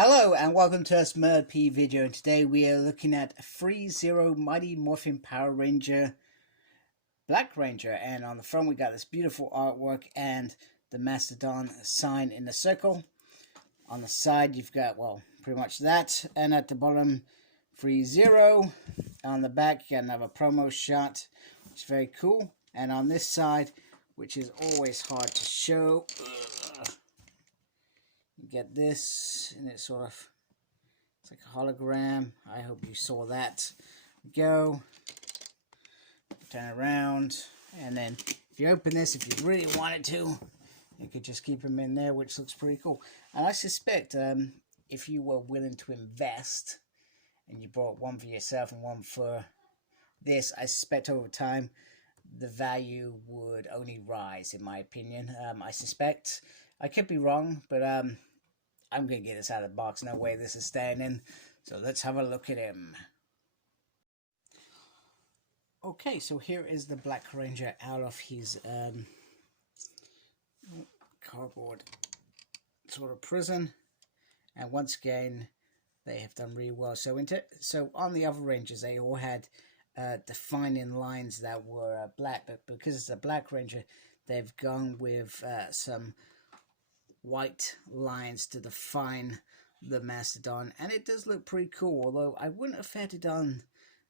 Hello and welcome to a Smurp video, and today we are looking at ThreeZero Mighty Morphin Power Ranger Black Ranger, and on the front we got this beautiful artwork and the Mastodon sign in the circle. On the side you've got, well, pretty much that, and at the bottom ThreeZero. On the back you got another promo shot, which is very cool, and on this side, which is always hard to show, you get this, and it's sort of, it's like a hologram. I hope you saw that. Go. Turn around. And then if you open this, if you really wanted to, you could just keep them in there, which looks pretty cool. And I suspect if you were willing to invest, and you bought one for yourself and one for this, I suspect over time, the value would only rise, in my opinion. I suspect. I could be wrong, but I'm going to get this out of the box. No way this is staying in. So let's have a look at him. Okay, so here is the Black Ranger out of his cardboard sort of prison. And once again, they have done really well. So on the other Rangers, they all had defining lines that were black. But because it's a Black Ranger, they've gone with some white lines to define the Mastodon, and it does look pretty cool, although I wouldn't have had it on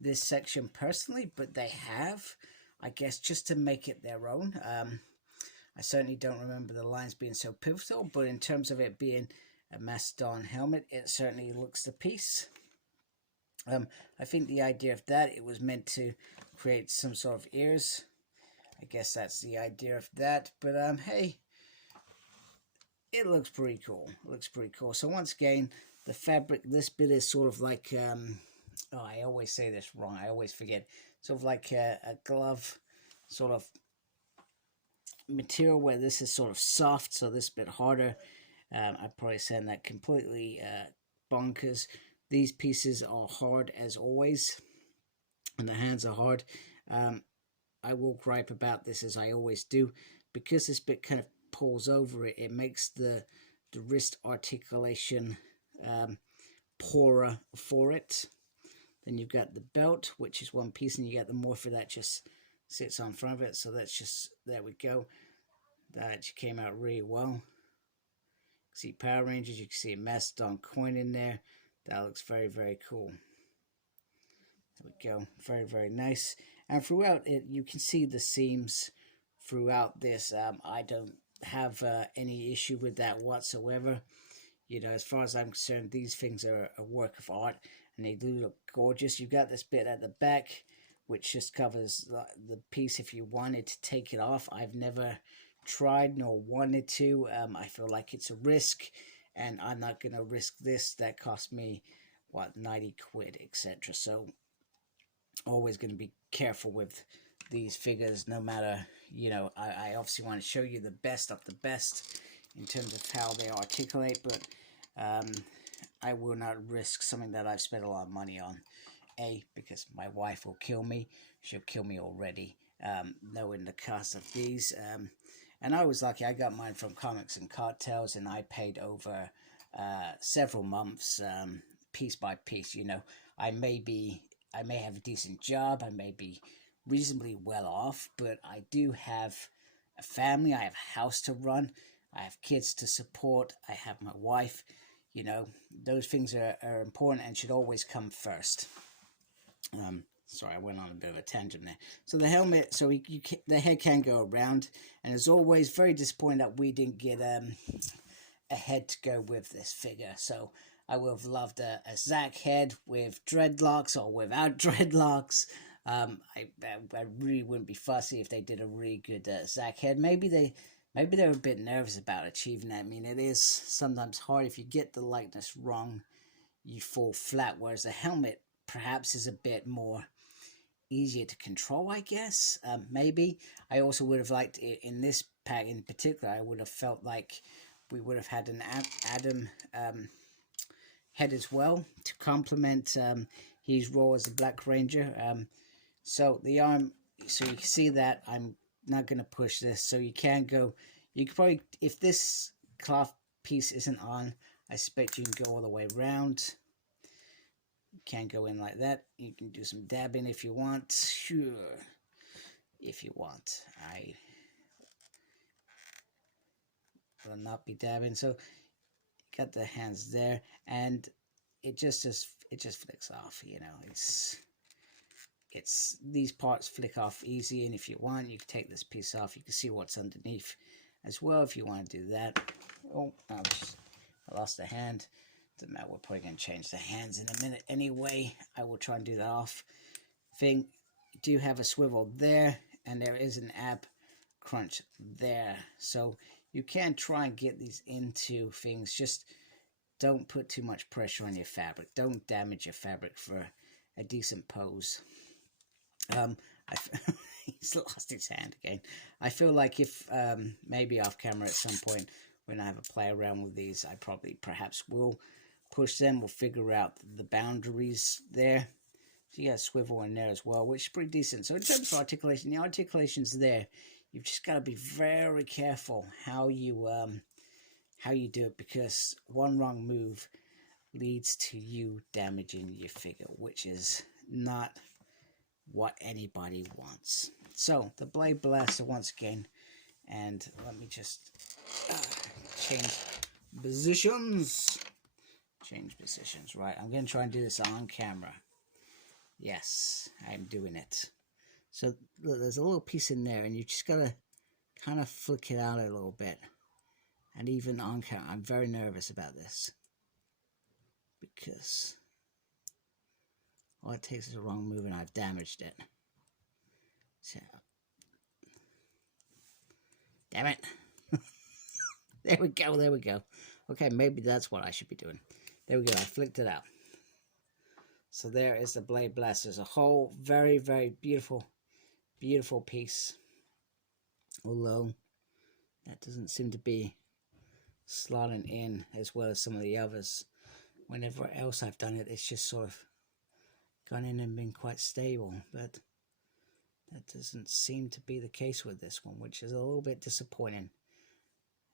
this section personally, but they have, I guess, just to make it their own. I certainly don't remember the lines being so pivotal, but in terms of it being a Mastodon helmet, it certainly looks the piece. I think the idea of that, it was meant to create some sort of ears. I guess that's the idea of that, but hey, it looks pretty cool. It looks pretty cool. So once again, the fabric, this bit is sort of like, oh, I always say this wrong. I always forget. Sort of like a glove sort of material, where this is sort of soft, so this bit harder. I'd probably saying that completely bonkers. These pieces are hard as always, and the hands are hard. I will gripe about this, as I always do, because this bit kind of pulls over it. It makes the wrist articulation poorer for it. Then you've got the belt, which is one piece, and you got the Morphin that just sits on front of it. So that's just, there we go. That came out really well. See Power Rangers, you can see a Mastodon coin in there. That looks very, very cool. There we go. Very, very nice. And throughout it, you can see the seams throughout this. I don't have any issue with that whatsoever. You know, as far as I'm concerned, these things are a work of art, and they do look gorgeous. You've got this bit at the back, which just covers the piece if you wanted to take it off. I've never tried nor wanted to. I feel like it's a risk, and I'm not going to risk this. That cost me, what, 90 quid, etc. So, always going to be careful with these figures, no matter, you know, I obviously want to show you the best of the best in terms of how they articulate, but I will not risk something that I've spent a lot of money on. A, because my wife will kill me. She'll kill me already, knowing the cost of these. And I was lucky. I got mine from Comics and Cartels, and I paid over several months, piece by piece. You know, I may have a decent job. I may be reasonably well off, but I do have a family. I have a house to run. I have kids to support. I have my wife. You know, those things are important and should always come first. Sorry, I went on a bit of a tangent there. So the helmet, so the head can go around, and as always, very disappointed that we didn't get a head to go with this figure. So I would have loved a Zack head with dreadlocks or without dreadlocks. I really wouldn't be fussy if they did a really good Zack head. Maybe they were a bit nervous about achieving that. I mean, it is sometimes hard. If you get the likeness wrong, you fall flat, whereas the helmet perhaps is a bit more easier to control, I guess. Maybe. I also would have liked it in this pack in particular. I would have felt like we would have had an Adam head as well to complement his role as a Black Ranger. So the arm, so you can see that I'm not going to push this. So you can go, you could probably, if this cloth piece isn't on, I suspect you can go all the way around. You can go in like that. You can do some dabbing if you want. Sure. If you want. I will not be dabbing. So got the hands there, and it just flicks off. You know, it's these parts flick off easy, and if you want, you can take this piece off. You can see what's underneath as well if you want to do that. Oh, I lost a hand. Doesn't matter. We're probably going to change the hands in a minute anyway. I will try and do that off thing. You do have a swivel there, and there is an ab crunch there, so you can try and get these into things. Just don't put too much pressure on your fabric. Don't damage your fabric for a decent pose. He's lost his hand again. I feel like if maybe off camera at some point when I have a play around with these, I perhaps will push them. We'll figure out the boundaries there. So you got a swivel in there as well, which is pretty decent. So in terms of articulation, the articulation's there. You've just got to be very careful how you do it, because one wrong move leads to you damaging your figure, which is not what anybody wants. So the blade blaster once again, and let me just change positions. Right, I'm going to try and do this on camera. Yes, I'm doing it. So look, there's a little piece in there, and you just got to kind of flick it out a little bit. And even on camera, I'm very nervous about this, because all it takes is a wrong move and I've damaged it. So, damn it. There we go. Okay, maybe that's what I should be doing. There we go, I flicked it out. So there is the blade blaster as a whole. Very, very beautiful, beautiful piece. Although that doesn't seem to be slotting in as well as some of the others. Whenever else I've done it, it's just sort of gone in and been quite stable, but that doesn't seem to be the case with this one, which is a little bit disappointing.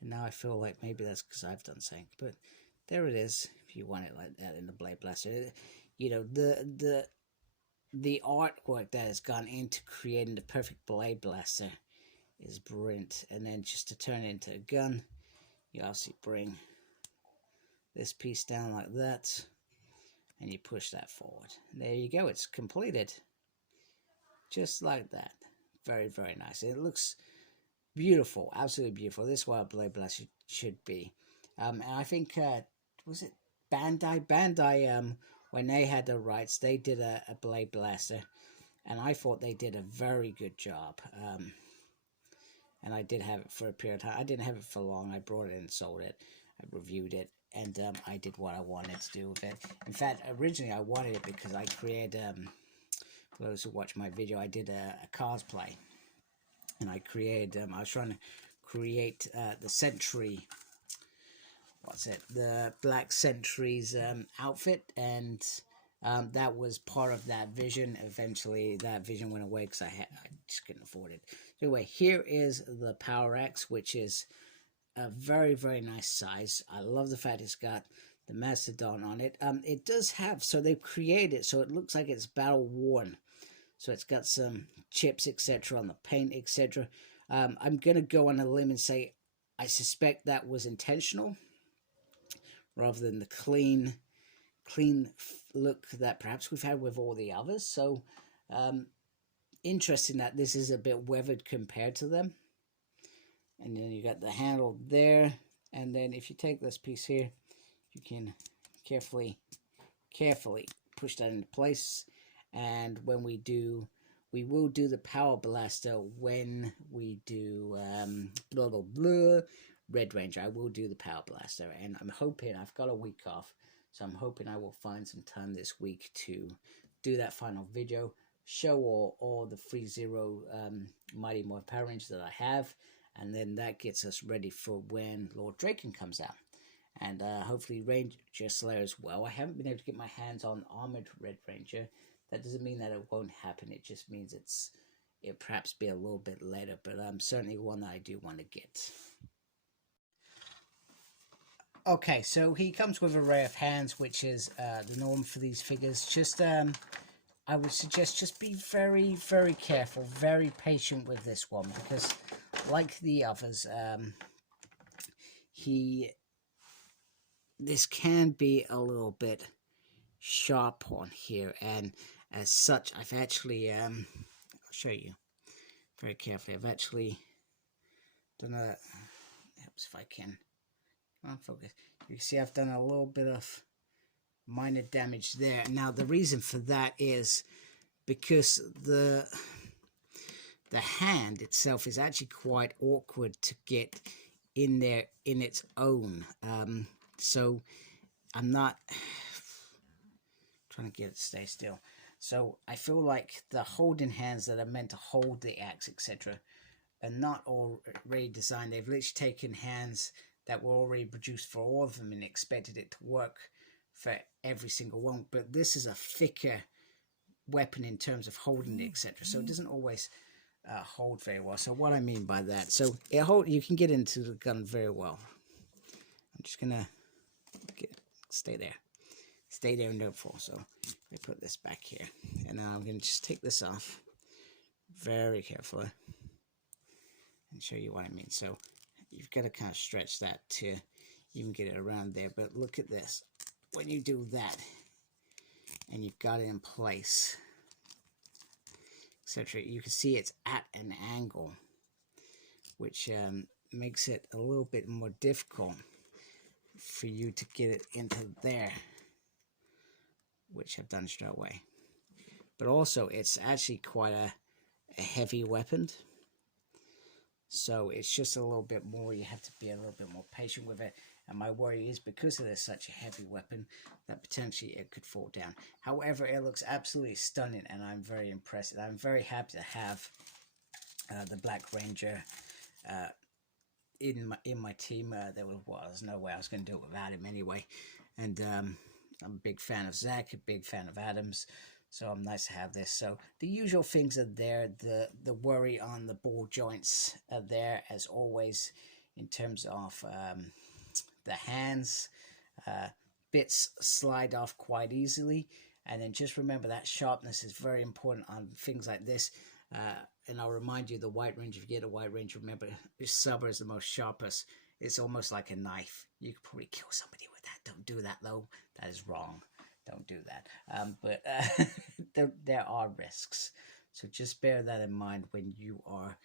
And now I feel like maybe that's because I've done something, but there it is. If you want it like that in the blade blaster, you know, the artwork that has gone into creating the perfect blade blaster is brilliant. And then just to turn it into a gun, you obviously bring this piece down like that, and you push that forward. And there you go, it's completed. Just like that. Very, very nice. It looks beautiful, absolutely beautiful. This is what a blade blaster should be. And I think, was it Bandai, when they had the rights, they did a blade blaster, and I thought they did a very good job. And I did have it for a period of time. I didn't have it for long. I brought it in and sold it. I reviewed it, and I did what I wanted to do with it. In fact, originally I wanted it because I created, for those who watch my video, I did a cosplay. And I created, I was trying to create the Sentry, the Black Sentry's outfit, and that was part of that vision. Eventually that vision went away because I just couldn't afford it. Anyway, here is the Power Axe, which is a very, very nice size. I love the fact it's got the Mastodon on it. It does have, so they've created, so it looks like it's battle worn. So it's got some chips, etc. on the paint, etc. I'm going to go on a limb and say I suspect that was intentional, rather than the clean look that perhaps we've had with all the others. So interesting that this is a bit weathered compared to them. And then you got the handle there, and then if you take this piece here, you can carefully push that into place. And when we will do the Power Blaster when we do Red Ranger. I will do the Power Blaster, and I'm hoping, I've got a week off, so I'm hoping I will find some time this week to do that final video, show all the ThreeZero Mighty Morphin Power Rangers that I have, and then that gets us ready for when Lord Draken comes out. And hopefully Ranger Slayer as well. I haven't been able to get my hands on Armored Red Ranger. That doesn't mean that it won't happen. It just means it'll perhaps be a little bit later. But certainly one that I do want to get. Okay, so he comes with an array of hands, which is the norm for these figures. Just, I would suggest just be very, very careful, very patient with this one, because like the others, this can be a little bit sharp on here, and as such, I've actually, I'll show you very carefully. I've actually done a, helps if I can, focus. You can see I've done a little bit of minor damage there. Now the reason for that is because the hand itself is actually quite awkward to get in there in its own. So I'm not trying to get it to stay still. So I feel like the holding hands that are meant to hold the axe, etc., are not already designed. They've literally taken hands that were already produced for all of them and expected it to work for every single one. But this is a thicker weapon in terms of holding it, etc., so it doesn't always hold very well. So what I mean by that, so you can get into the gun very well. I'm just gonna stay there and don't fall. So let me put this back here, and now I'm gonna just take this off very carefully and show you what I mean. So you've got to kind of stretch that to even get it around there. But look at this. When you do that and you've got it in place, etc., you can see it's at an angle, which makes it a little bit more difficult for you to get it into there, which I've done straight away. But also, it's actually quite a heavy weapon, so it's just a little bit more, you have to be a little bit more patient with it. And my worry is because it is such a heavy weapon that potentially it could fall down. However, it looks absolutely stunning, and I'm very impressed. I'm very happy to have the Black Ranger in my team. There's no way I was going to do it without him anyway. And I'm a big fan of Zach, a big fan of Adams. So I'm nice to have this. So the usual things are there. The worry on the ball joints are there as always in terms of the hands. Bits slide off quite easily. And then just remember that sharpness is very important on things like this. And I'll remind you, the White Ranger, if you get a White Ranger, remember, this saber is the most sharpest. It's almost like a knife. You could probably kill somebody with that. Don't do that, though. That is wrong. Don't do that. But there are risks. So just bear that in mind when you are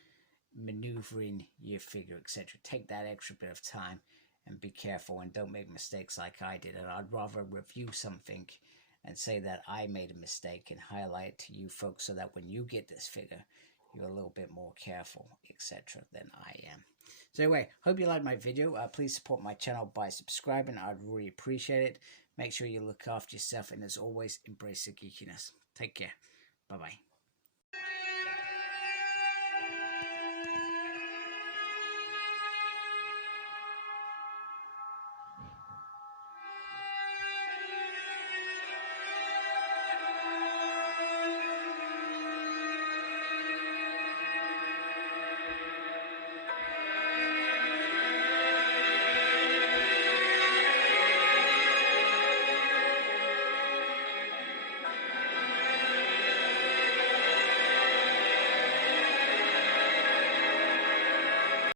maneuvering your figure, etc. Take that extra bit of time and be careful, and don't make mistakes like I did. And I'd rather review something and say that I made a mistake and highlight it to you folks so that when you get this figure, you're a little bit more careful, etc. than I am. So anyway, hope you liked my video. Please support my channel by subscribing. I'd really appreciate it. Make sure you look after yourself, and as always, embrace the geekiness. Take care. Bye-bye.